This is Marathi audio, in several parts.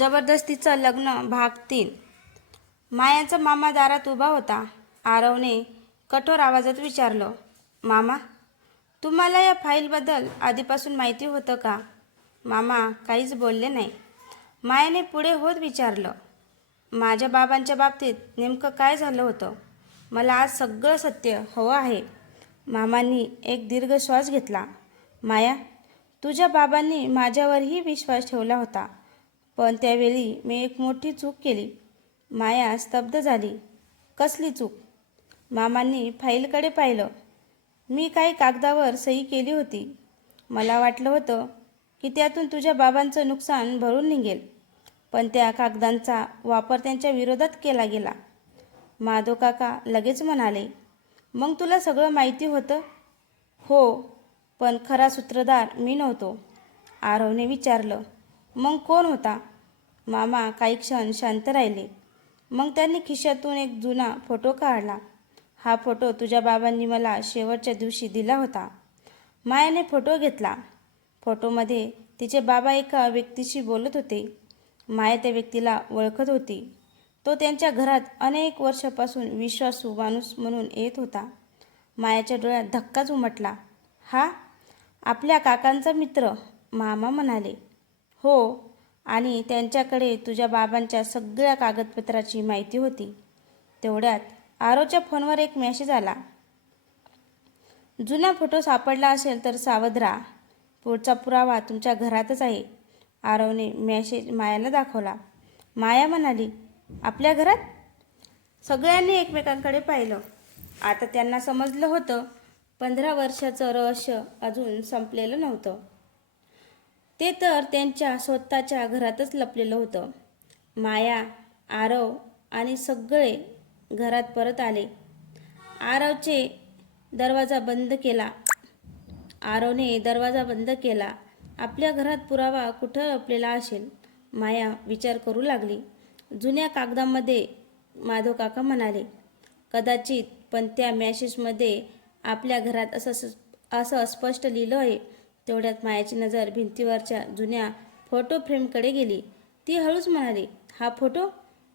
जबरदस्तीचं लग्न भाग 3. मायाचा मामा दारात उभा होता. आरवने कठोर आवाजात विचारलं, मामा, तुम्हाला या फाईलबद्दल आधीपासून माहिती होतं का? मामा काहीच बोलले नाही. मायाने पुढे होत विचारलं, माझ्या बाबांच्या बाबतीत नेमकं काय झालं होतं? मला आज सगळं सत्य हवं आहे. मामांनी एक दीर्घ श्वास घेतला. माया, तुझ्या बाबांनी माझ्यावरही विश्वास ठेवला होता, पण त्यावेळी मी एक मोठी चूक केली. माया स्तब्ध झाली. कसली चूक? मामांनी फाईलकडे पाहिलं. मी काही कागदावर सही केली होती. मला वाटलं होतं की त्यातून तुझ्या बाबांचं नुकसान भरून निघेल, पण त्या कागदांचा वापर त्यांच्या विरोधात केला गेला. माधव काका लगेच म्हणाले, मग तुला सगळं माहिती होतं? हो, पण खरा सूत्रधार मी नव्हतो. आरवने विचारलं, मग कोण होता? मामा काही क्षण शांत राहिले. मग त्यांनी खिशातून एक जुना फोटो काढला. हा फोटो तुझ्या बाबांनी मला शेवटच्या दिवशी दिला होता. मायाने फोटो घेतला. फोटोमध्ये तिचे बाबा एका व्यक्तीशी बोलत होते. माया त्या व्यक्तीला ओळखत होती. तो त्यांच्या घरात अनेक वर्षापासून विश्वासू माणूस म्हणून येत होता. मायाच्या डोळ्यात धक्काच उमटला. हा आपल्या काकांचा मित्र? मामा म्हणाले, हो, आणि त्यांच्याकडे तुझ्या बाबांच्या सगळ्या कागदपत्राची माहिती होती. तेवढ्यात आरवच्या फोनवर एक मेसेज आला. जुना फोटो सापडला असेल तर सावध राहा. पुढचा पुरावा तुमच्या घरातच आहे. आरवने मेसेज मायाला दाखवला. माया म्हणाली, आपल्या घरात? सगळ्यांनी एकमेकांकडे पाहिलं. आता त्यांना समजलं होतं 15 वर्षाचं रहस्य अजून संपलेलं नव्हतं. ते तर त्यांच्या स्वतःच्या घरातच लपलेलं होतं. माया, आरव आणि सगळे घरात परत आले. आरवने दरवाजा बंद केला. आपल्या घरात पुरावा कुठं लपलेला असेल? माया विचार करू लागली. जुन्या कागदामध्ये, माधव काका म्हणाले. कदाचित, पण त्या मॅसेजमध्ये आपल्या घरात असं स्पष्ट लिहिलं आहे. तेवढ्यात मायाची नजर भिंतीवरच्या जुन्या फोटो फ्रेमकडे गेली. ती हळूच म्हणाली, हा फोटो?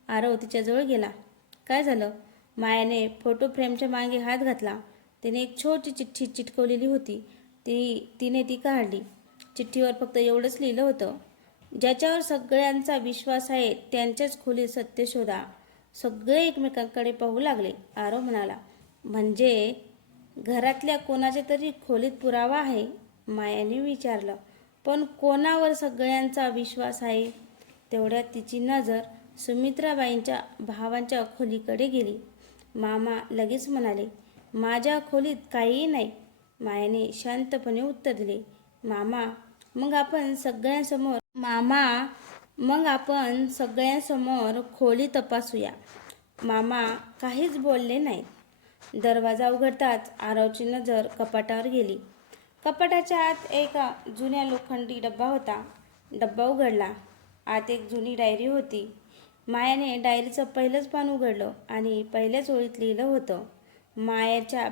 आरव तिच्याजवळ गेला. काय झालं? मायाने फोटो फ्रेमच्या मागे हात घातला. तिने एक छोटी चिठ्ठी चिटकवलेली होती. तिने ती काढली. चिठ्ठीवर फक्त एवढंच लिहिलं होतं, ज्याच्यावर सगळ्यांचा विश्वास आहे त्यांच्याच खोलीत सत्य शोधा. सगळे एकमेकांकडे पाहू लागले. आरव म्हणाला, म्हणजे घरातल्या कोणाच्या तरी खोलीत पुरावा आहे? मायाने विचारलं, पण कोणावर सगळ्यांचा विश्वास आहे? तेवढ्यात तिची नजर सुमित्राबाईंच्या भावांच्या खोलीकडे गेली. मामा लगेच म्हणाले, माझ्या खोलीत काहीही नाही. मायाने शांतपणे उत्तर दिले, मामा, मग आपण सगळ्यांसमोर खोली तपासूया. मामा काहीच बोलले नाहीत. दरवाजा उघडताच आरवची नजर कपाटावर गेली. कपाटाच्या आत एक जुन्या लोखंडी डब्बा होता. डब्बा उघडला. आत एक जुनी डायरी होती. मायाने डायरीचं पहिलंच पान उघडलं आणि पहिल्याच ओळीत लिहिलं होतं, मायाच्या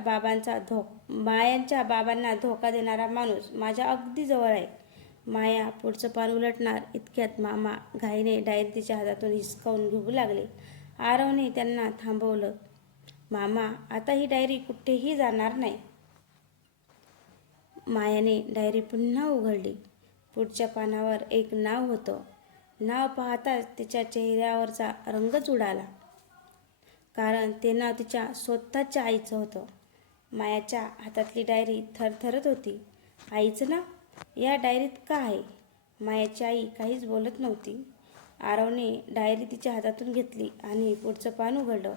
बाबांना धोका देणारा माणूस माझ्या अगदी जवळ आहे. माया पुढचं पान उलटणार इतक्यात मामा घाईने डायरी तिच्या हातातून हिसकावून घेऊ लागले. आरवने त्यांना थांबवलं. मामा, आता ही डायरी कुठेही जाणार नाही. मायाने डायरी पुन्हा उघडली. पुढच्या पानावर एक नाव होतं. नाव पाहताच तिच्या चेहऱ्यावरचा रंगच उडाला, कारण ते नाव तिच्या स्वतःच्या आईचं होतं. मायाच्या हातातली डायरी थरथरत होती. आईचं नाव या डायरीत का आहे? मायाची आई काहीच बोलत नव्हती. आरवने डायरी तिच्या हातातून घेतली आणि पुढचं पान उघडलं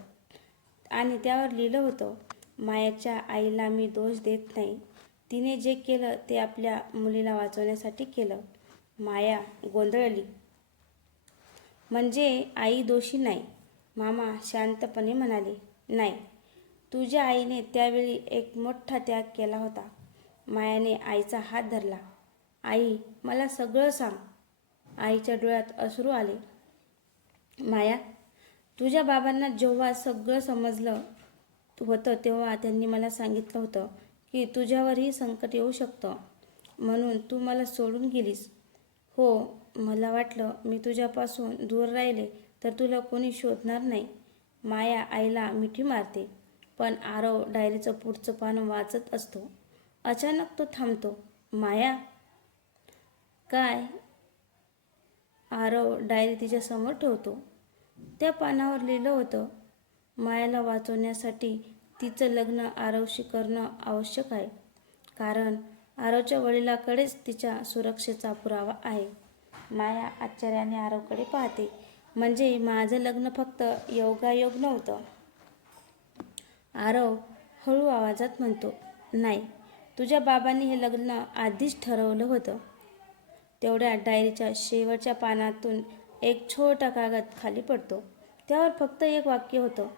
आणि त्यावर लिहिलं होतं, मायाच्या आईला मी दोष देत नाही. तिने जे केलं ते आपल्या मुलीला वाचवण्यासाठी केलं. माया गोंधळली. म्हणजे आई दोषी नाही? मामा शांतपणे म्हणाले, नाही, तुझ्या आईने त्यावेळी एक मोठा त्याग केला होता. मायाने आईचा हात धरला. आई, मला सगळं सांग. आईच्या डोळ्यात अश्रू आले. माया, तुझ्या बाबांना जेव्हा सगळं समजलं होतं तेव्हा त्यांनी मला सांगितलं होतं की तुझ्यावरही संकट येऊ शकतं, म्हणून तू मला सोडून गेलीस. हो, मला वाटलं मी तुझ्यापासून दूर राहिले तर तुला कोणी शोधणार नाही. माया आईला मिठी मारते, पण आरव डायरीचं पुढचं पान वाचत असतो. अचानक तो थांबतो. माया, काय? आरव डायरी तिच्यासमोर ठेवतो. त्या पानावर लिहिलं होतं, मायाला वाचवण्यासाठी तिचं लग्न आरवशी करणं आवश्यक आहे, कारण आरवच्या वडिलाकडेच तिच्या सुरक्षेचा पुरावा आहे. माया आश्चर्याने आरवकडे पाहते. म्हणजे माझं लग्न फक्त योगायोग नव्हतं? आरव हळू आवाजात म्हणतो, नाही, तुझ्या बाबांनी हे लग्न आधीच ठरवलं होतं. तेवढ्या डायरीच्या शेवटच्या पानातून एक छोटा कागद खाली पडतो. त्यावर फक्त एक वाक्य होतं,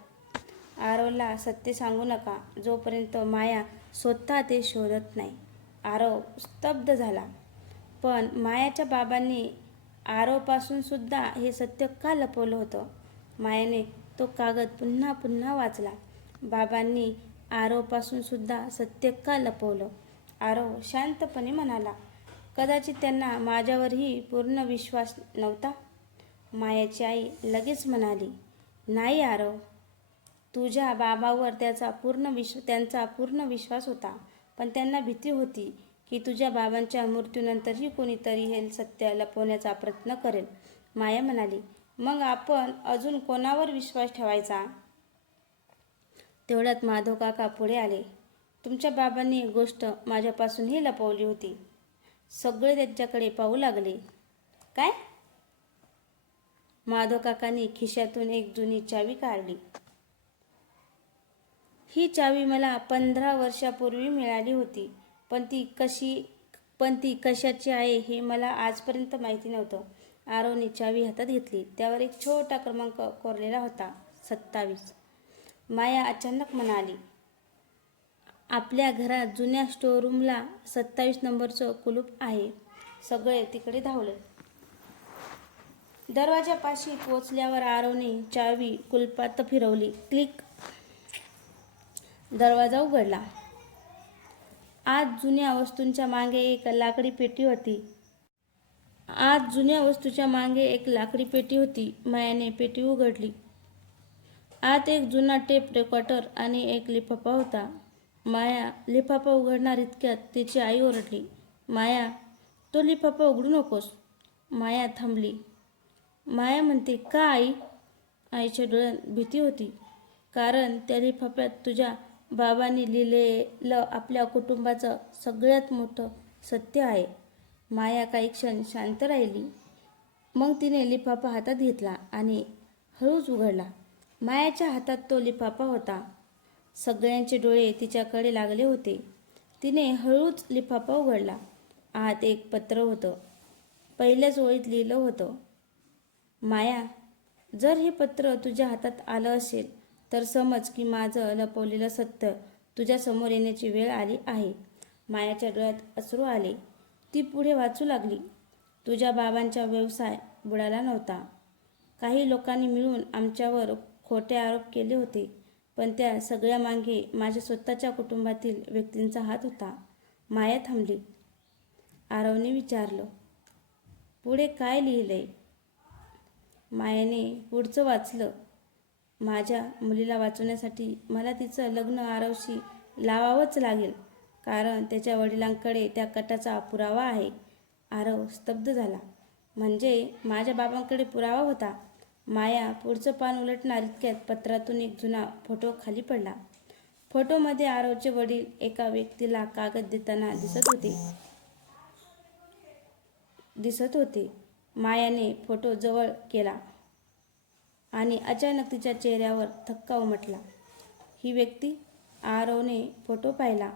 आरवला सत्य सांगू नका जोपर्यंत माया स्वतः ते शोधत नाही. आरव स्तब्ध झाला. पण मायाच्या बाबांनी आरवपासून सुद्धा हे सत्य का लपवलं होतं? मायाने तो कागद पुन्हा पुन्हा वाचला. बाबांनी आरवपासून सुद्धा सत्य का लपवलं? आरव शांतपणे म्हणाला, कदाचित त्यांना माझ्यावरही पूर्ण विश्वास नव्हता. मायाची आई लगेच म्हणाली, नाही आरव, तुझ्या बाबावर त्यांचा पूर्ण विश्वास होता, पण त्यांना भीती होती की तुझ्या बाबांच्या मृत्यूनंतरही कोणीतरी हे सत्य लपवण्याचा प्रयत्न करेल. माया म्हणाली, मग आपण अजून कोणावर विश्वास ठेवायचा? तेवढ्यात माधव काका पुढे आले. तुमच्या बाबांनी एक गोष्ट माझ्यापासूनही लपवली होती. सगळे त्यांच्याकडे पाहू लागले. काय? माधव काकांनी खिशातून एक जुनी चावी काढली. ही चावी मला 15 वर्षापूर्वी मिळाली होती, पण ती कशाची आहे हे मला आजपर्यंत माहिती नव्हतं. आरवने चावी हातात घेतली. त्यावर एक छोटा क्रमांक कोरलेला होता, 27. माया अचानक म्हणाली, आपल्या घरात जुन्या स्टोअररूमला 27 नंबरचं कुलूप आहे. सगळे तिकडे धावले. दरवाजापाशी पोचल्यावर आरवने चावी कुलपात फिरवली. क्लिक. दरवाजा उघडला. आत जुन्या वस्तूंच्या मागे एक लाकडी पेटी होती. मायाने पेटी उघडली. आत एक जुना टेप रेकॉर्डर आणि एक लिफाफा होता. माया लिफाफा उघडणार इतक्यात तिची आई ओरडली, माया, तो लिफाफा उघडू नकोस. माया थांबली. माया म्हणते, का आई? आईच्या डोळ्यात भीती होती, कारण त्या लिफाफ्यात तुझ्या बाबांनी लिहिलेलं आपल्या कुटुंबाचं सगळ्यात मोठं सत्य आहे. माया काही क्षण शांत राहिली. मग तिने लिफाफा हातात घेतला आणि हळूच उघडला. मायाच्या हातात तो लिफाफा होता. सगळ्यांचे डोळे तिच्याकडे लागले होते. तिने हळूच लिफाफा उघडला. आत एक पत्र होतं. पहिल्याच ओळीत लिहिलं होतं, माया, जर हे पत्र तुझ्या हातात आलं असेल तर समज की माझं लपवलेलं सत्य तुझ्या समोर येण्याची वेळ आली आहे. मायाच्या डोळ्यात अश्रू आले. ती पुढे वाचू लागली. तुझ्या बाबांचा व्यवसाय बुडाला नव्हता. काही लोकांनी मिळून आमच्यावर खोटे आरोप केले होते, पण त्या सगळ्यामागे माझ्या स्वतःच्या कुटुंबातील व्यक्तींचा हात होता. माया थांबली. आरवने विचारलं, पुढे काय लिहिलंय? मायाने पुढचं वाचलं. माझ्या मुलीला वाचवण्यासाठी मला तिचं लग्न आरवशी लावावंच लागेल, कारण त्याच्या वडिलांकडे त्या कटाचा पुरावा आहे. आरव स्तब्ध झाला. म्हणजे माझ्या बाबांकडे पुरावा होता? माया पुढचं पान उलटणार इतक्यात पत्रातून एक जुना फोटो खाली पडला. फोटोमध्ये आरवचे वडील एका व्यक्तीला कागद देताना दिसत होते. मायाने फोटो जवळ केला आणि अचानक तिच्या चेहऱ्यावर थक्का उमटला. ही व्यक्ती? आरवने फोटो पाहिला.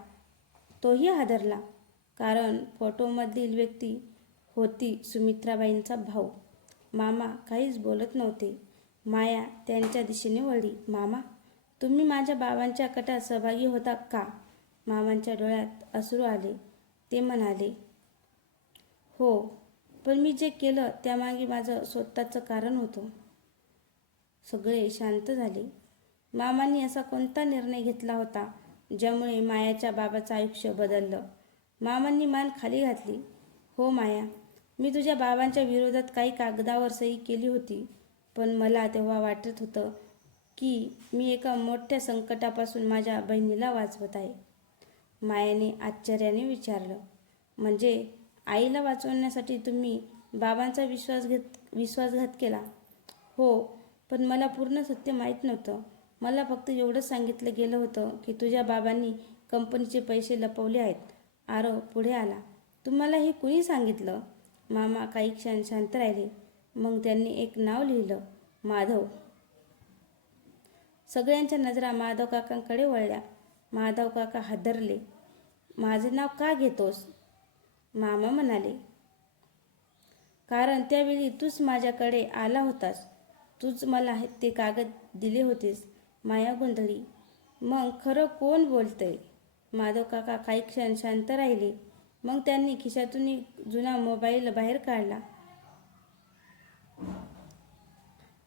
तोही हादरला, कारण फोटोमधील व्यक्ती होती सुमित्राबाईंचा भाऊ. मामा काहीच बोलत नव्हते. माया त्यांच्या दिशेने वळली. मामा, तुम्ही माझ्या बाबांच्या कटात सहभागी होता का? मामांच्या डोळ्यात अश्रू आले. ते म्हणाले, हो, पण मी जे केलं त्यामागे माझं स्वतःचं कारण होतं. सगळे शांत झाले. मामांनी असा कोणता निर्णय घेतला होता ज्यामुळे मायाच्या बाबाचं आयुष्य बदललं? मामांनी मान खाली घातली. हो माया, मी तुझ्या बाबांच्या विरोधात काही कागदावर सही केली होती, पण मला तेव्हा वाटत होतं की मी एका मोठ्या संकटापासून माझ्या बहिणीला वाचवत आहे. मायाने आश्चर्याने विचारलं, म्हणजे आईला वाचवण्यासाठी तुम्ही बाबांचा विश्वासघात केला? हो, पण मला पूर्ण सत्य माहीत नव्हतं. मला फक्त एवढंच सांगितलं गेलं होतं की तुझ्या बाबांनी कंपनीचे पैसे लपवले आहेत. आरव पुढे आला. तुम्हाला हे कुणी सांगितलं? मामा काही क्षण शांत राहिले. मग त्यांनी एक नाव लिहिलं, माधव. सगळ्यांच्या नजरा माधव काकांकडे वळल्या. माधव काका हादरले. माझे नाव का घेतोस? मामा म्हणाले, कारण त्यावेळी तूच माझ्याकडे आला होतास. तूच मला ते कागद दिले होतेस. माया गोंधळली. मग खरं कोण बोलतंय? माधव काका काही क्षण शांत राहिले. मग त्यांनी खिशातून एक जुना मोबाईल बाहेर काढला.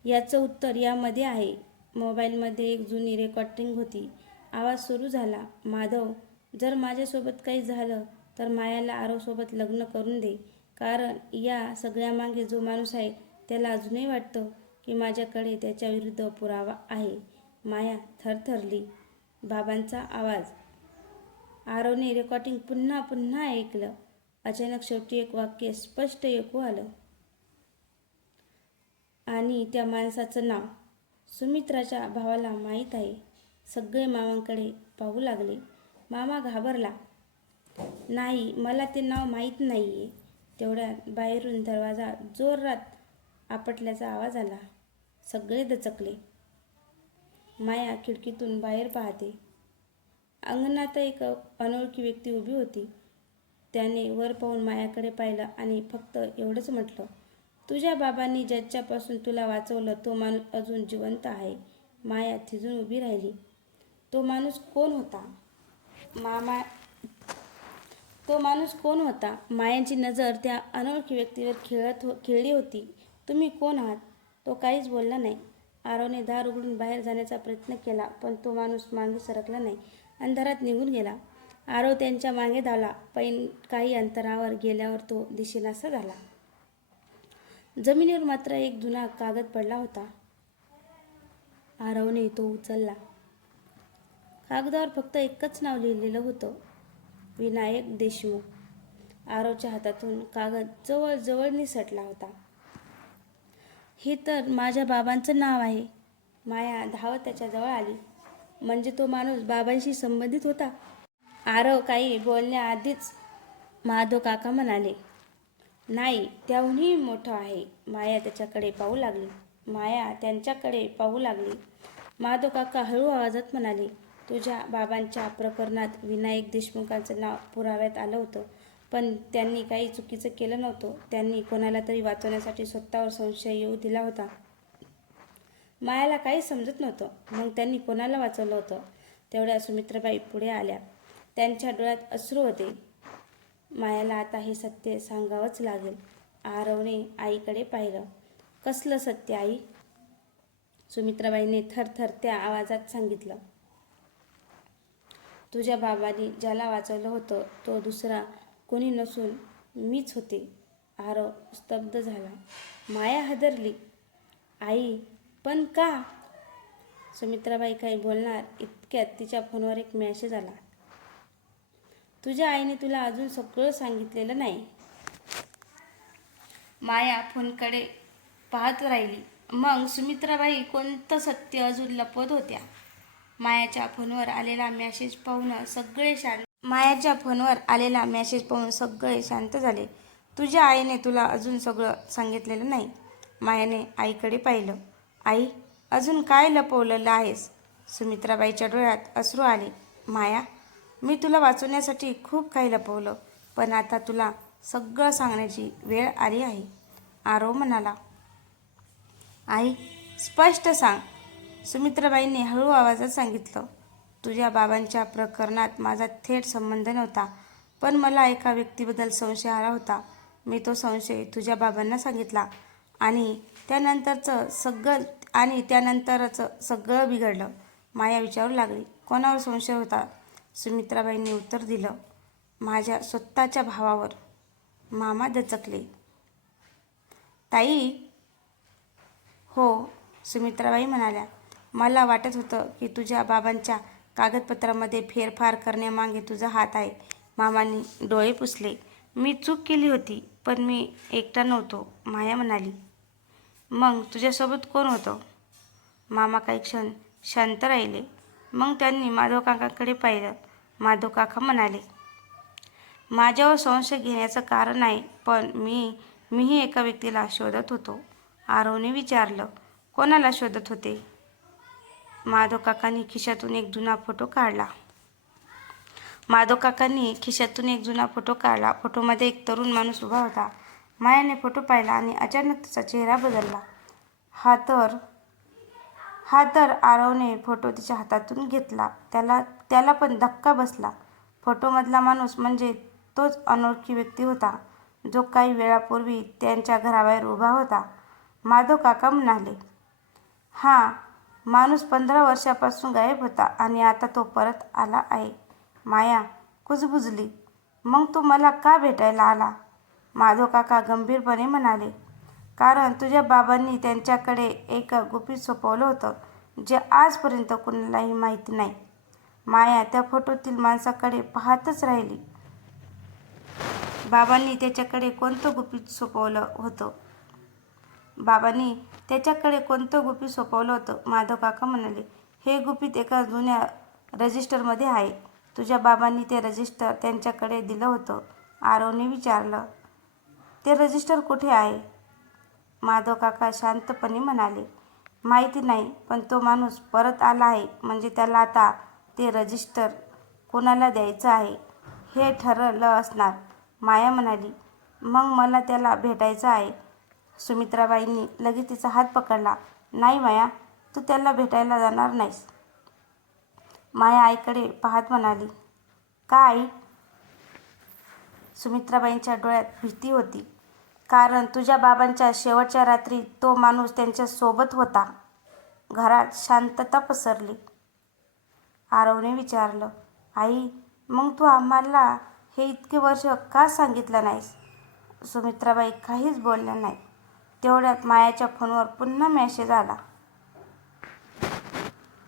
याचं उत्तर यामध्ये आहे. मोबाईलमध्ये एक जुनी रेकॉर्डिंग होती. आवाज सुरू झाला, माधव, जर माझ्यासोबत काही झालं तर मायाला आरवसोबत लग्न करून दे. कारण या सगळ्यामागे जो माणूस आहे त्याला अजूनही वाटतं की माझ्याकडे त्याच्याविरुद्ध पुरावा आहे. माया थरथरली. बाबांचा आवाज. आरवने रेकॉर्डिंग पुन्हा पुन्हा ऐकलं. अचानक शेवटी एक वाक्य स्पष्ट ऐकू आलं. आणि त्या माणसाचं नाव सुमित्राच्या भावाला माहीत आहे. सगळे मामांकडे पाहू लागले. मामा घाबरला. नाही, मला ते नाव माहीत नाहीये. तेवढ्यात बाहेरून दरवाजा जोरात आपटल्याचा आवाज आला. सगळे दचकले. माया खिडकीतून बाहेर पाहते. अंगणात एक अनोळखी व्यक्ती उभी होती. त्याने वर पाहून मायाकडे पाहिलं आणि फक्त एवढंच म्हटलं, तुझ्या बाबांनी ज्याच्यापासून तुला वाचवलं तो माणूस अजून जिवंत आहे. माया थिजून उभी राहिली. तो माणूस कोण होता? तो माणूस कोण होता? मायांची नजर त्या अनोळखी व्यक्तीवर खेळली होती. तुम्ही कोण आहात? तो काहीच बोलला नाही. आरवने दार उघडून बाहेर जाण्याचा प्रयत्न केला, पण तो माणूस मागे सरकला नाही. अंधारात निघून गेला. आरव त्यांच्या मागे धावला, पण काही अंतरावर गेल्यावर तो दिसेनासा झाला. जमिनीवर मात्र एक जुना कागद पडला होता. आरवने तो उचलला. कागदावर फक्त एकच नाव लिहिलेलं होतं, विनायक देशमुख. आरवच्या हातातून कागद जवळ निसटला होता. हे तर माझ्या बाबांचं नाव आहे. माया धावत त्याच्याजवळ आली. म्हणजे तो माणूस बाबांशी संबंधित होता? आरव काही बोलण्याआधीच माधव काका म्हणाले, नाही, त्याहूनही मोठं आहे. माया त्यांच्याकडे पाहू लागली. माधव काका हळू आवाजात म्हणाले, तुझ्या बाबांच्या प्रकरणात विनायक देशमुखांचं नाव पुराव्यात आलं होतं, पण त्यांनी काही चुकीचं केलं नव्हतं. त्यांनी कोणाला तरी वाचवण्यासाठी स्वतःवर संशय येऊ दिला होता. मायाला काही समजत नव्हतं. मग त्यांनी कोणाला वाचवलं होतं? तेवढ्या सुमित्राबाई पुढे आल्या. त्यांच्या डोळ्यात अश्रू होते. मायाला आता हे सत्य सांगावंच लागेल. आरवने आईकडे पाहिलं. कसलं सत्य आई? सुमित्राबाईंनी थरथरत्या आवाजात सांगितलं, तुझ्या बाबांनी ज्याला वाचवलं होतं तो दुसरा कोणी नसून मीच होते. आरव स्तब्ध झाला. माया हादरली. आई, पण का? सुमित्राबाई काही बोलणार इतक्यात तिच्या फोनवर एक मेसेज आला. तुझ्या आईने तुला अजून सगळं सांगितलेलं नाही. माया फोनकडे पाहत राहिली. मग सुमित्राबाई कोणतं सत्य अजून लपवत होत्या? मायाच्या फोनवर आलेला मेसेज पाहून सगळे शांत झाले. तुझ्या आईने तुला अजून सगळं सांगितलेलं नाही. मायाने आईकडे पाहिलं. आई, अजून काय लपवलेलं आहेस? सुमित्राबाईच्या डोळ्यात अश्रू आले. माया, मी तुला वाचवण्यासाठी खूप काही लपवलं, पण आता तुला सगळं सांगण्याची वेळ आली आहे. आरव म्हणाला. आई, स्पष्ट सांग. सुमित्राबाईंनी हळू आवाजात सांगितलं, तुझ्या बाबांच्या प्रकरणात माझा थेट संबंध नव्हता, पण मला एका व्यक्तीबद्दल संशय आला होता. मी तो संशय तुझ्या बाबांना सांगितला आणि त्यानंतरच सगळं बिघडलं. माया विचारू लागली, कोणावर संशय होता? सुमित्राबाईंनी उत्तर दिलं, माझ्या स्वतःच्या भावावर. मामा दचकले. ताई. हो, सुमित्राबाई म्हणाल्या. मला वाटत होतं की तुझ्या बाबांच्या कागदपत्रामध्ये फेरफार करण्यामागे तुझा हात आहे. मामांनी डोळे पुसले. मी चूक केली होती, पण मी एकटा नव्हतो, माया म्हणाली. मग तुझ्यासोबत कोण होतं? मामा काही क्षण शांत राहिले. मग त्यांनी माधव काकांकडे पाहिलं. माधव काका म्हणाले, माझ्यावर संशय घेण्याचं कारण आहे, पण मीही एका व्यक्तीला शोधत होतो. आरवने विचारलं, कोणाला शोधत होते? माधव काकांनी खिशातून एक जुना फोटो काढला. फोटोमध्ये एक तरुण माणूस उभा होता. मायाने फोटो पाहिला आणि अचानक त्याचा चेहरा बदलला. हा तर आरवने फोटो तिच्या हातातून घेतला. त्याला पण धक्का बसला. फोटोमधला माणूस म्हणजे तोच अनोळखी व्यक्ती होता, जो काही वेळापूर्वी त्यांच्या घराबाहेर उभा होता. माधव काका म्हणाले, हा माणूस 15 वर्षापासून गायब होता आणि आता तो परत आला आहे. माया कुजबुजली. मग तू मला का भेटायला आला? माधव काका गंभीरपणे म्हणाले, कारण तुझ्या बाबांनी त्यांच्याकडे एक गुपित सोपवलं होतं, जे आजपर्यंत कुणालाही माहिती नाही. माया त्या फोटोतील माणसाकडे पाहतच राहिली. बाबांनी त्याच्याकडे कोणतं गुपित सोपवलं होतं? माधव काका म्हणाले, हे गुपित एका जुन्या रजिस्टरमध्ये आहे. तुझ्या बाबांनी ते रजिस्टर त्यांच्याकडे दिलं होतं. आरवने विचारलं, ते रजिस्टर कुठे आहे? माधव काका शांतपणे म्हणाले, माहिती नाही, पण तो माणूस परत आला आहे म्हणजे त्याला आता ते रजिस्टर कोणाला द्यायचं आहे हे ठरलं असणार. माया म्हणाली, मग मला त्याला भेटायचं आहे. सुमित्राबाईंनी लगेच तिचा हात पकडला. नाही माया, तू त्याला भेटायला जाणार नाहीस. माया आईकडे पाहत म्हणाली, का आई? सुमित्राबाईंच्या डोळ्यात भीती होती. कारण तुझ्या बाबांच्या शेवटच्या रात्री तो माणूस त्यांच्या सोबत होता. घरात शांतता पसरली. आरवने विचारलं, आई, मग तू आम्हाला हे इतके वर्ष का सांगितलं नाहीस? सुमित्राबाई काहीच बोलल्या नाही. तेवढ्यात मायाच्या फोनवर पुन्हा मेसेज आला.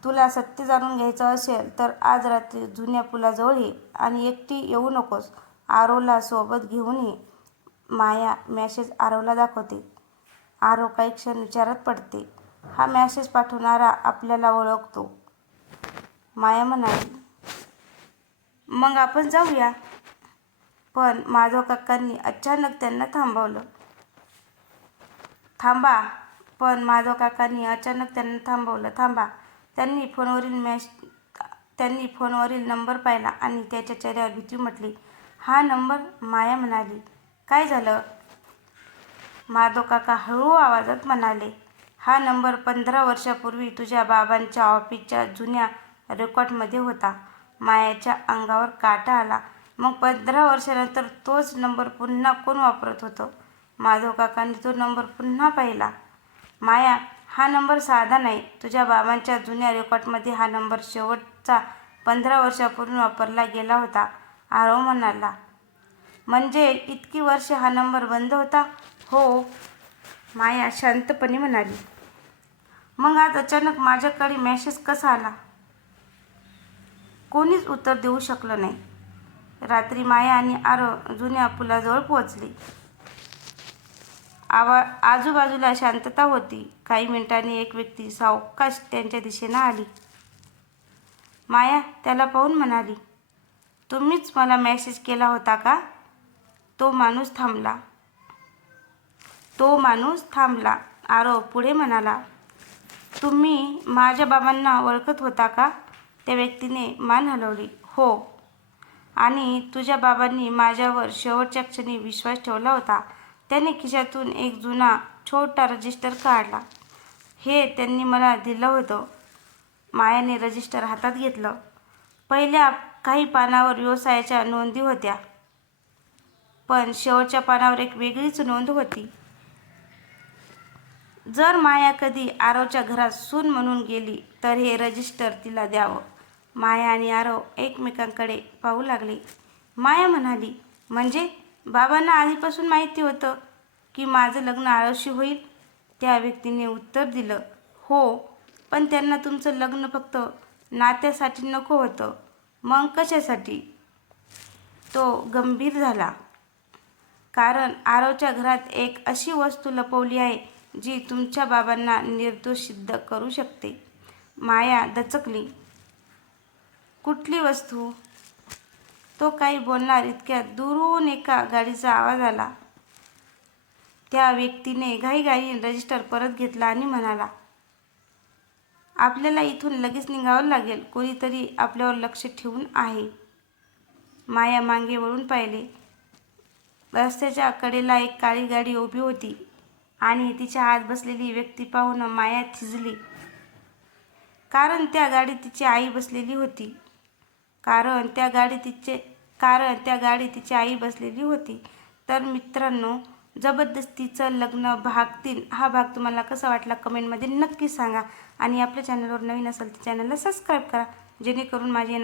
तुला सत्य जाणून घ्यायचं असेल तर आज रात्री जुन्या पुलाजवळ ये आणि एकटी येऊ नकोस. आरवला सोबत घेऊन ये. माया मेसेज आरवला दाखवते. आरव काही क्षण विचारात पडते. हा मेसेज पाठवणारा आपल्याला ओळखतो. माया म्हणाली, मग आपण जाऊया. पण माधव काकांनी अचानक त्यांना थांबवलं. थांबा. त्यांनी फोनवरील नंबर पाहिला आणि त्याच्या चेहऱ्यावर भीती उमटली. हा नंबर? माया म्हणाली, काय झालं? माधव काका हळू आवाजात म्हणाले, हा नंबर 15 वर्षापूर्वी तुझ्या बाबांच्या ऑफिसच्या जुन्या रेकॉर्डमध्ये होता. मायाच्या अंगावर काटा आला. मग 15 वर्षानंतर तोच नंबर पुन्हा कोण वापरत होतं? माधव काकांनी तो नंबर पुन्हा पाहिला. माया, हा नंबर साधा नाही. तुझ्या बाबांच्या जुन्या रेकॉर्डमध्ये हा नंबर शेवटचा 15 वर्षापूर्वी वापरला गेला होता. आरव म्हणाला, म्हणजे इतकी वर्षे हा नंबर बंद होता? हो, माया शांतपणे म्हणाली. मग आज अचानक माझ्याकडे मेसेज कसा आला? कोणीच उत्तर देऊ शकलं नाही. रात्री माया आणि आरव जुन्या पुलाजवळ पोहोचले. आजूबाजूला शांतता होती. काही मिनिटांनी एक व्यक्ती सावकाश त्यांच्या दिशेनं आली. माया त्याला पाहून म्हणाली, तुम्हीच मला मेसेज केला होता का? तो माणूस थांबला. आरव पुढे म्हणाला, तुम्ही माझ्या बाबांना ओळखत होता का? त्या व्यक्तीने मान हलवली. हो. आणि तुझ्या बाबांनी माझ्यावर शेवटच्या क्षणी विश्वास ठेवला होता. त्याने खिशातून एक जुना छोटा रजिस्टर काढला. हे त्यांनी मला दिलं होतं. मायाने रजिस्टर हातात घेतलं. पहिल्या काही पानावर व्यवसायाच्या नोंदी होत्या, पण शेवटच्या पानावर एक वेगळीच नोंद होती. जर माया कधी आरवच्या घरात सून म्हणून गेली तर हे रजिस्टर तिला द्यावं. माया आणि आरव एकमेकांकडे पाहू लागले. माया म्हणाली, म्हणजे बाबांना आधीपासून माहिती होतं की माझं लग्न आळशी होईल? त्या व्यक्तीने उत्तर दिलं, हो, पण त्यांना तुमचं लग्न फक्त नात्यासाठी नको होतं. मग कशासाठी? तो गंभीर झाला. कारण आरवच्या घरात एक अशी वस्तू लपवली आहे जी तुमच्या बाबांना निर्दोष सिद्ध करू शकते. माया दचकली. कुठली वस्तू? तो काही बोलणार इतक्यात दुरून एका गाडीचा आवाज आला. त्या व्यक्तीने घाईघाईने रजिस्टर परत घेतला आणि म्हणाला, आपल्याला इथून लगेच निघावं लागेल. कोणीतरी आपल्यावर लक्ष ठेवून आहे. माया मागे वळून पाहिले. रस्त्याच्या कडेला एक काळी गाडी उभी होती आणि तिच्या आत बसलेली व्यक्ती पाहून माया थिजली. कारण त्या गाडीत तिची आई बसलेली होती. कारण त्या गाडीत तिची आई बसलेली होती. तर मित्रांनो, जबरदस्तीचं लग्न भाग 3 हा भाग तुम्हाला कसा वाटला कमेंटमध्ये नक्की सांगा. आणि आपल्या चॅनलवर नवीन असेल तर चॅनलला सबस्क्राईब करा, जेणेकरून माझे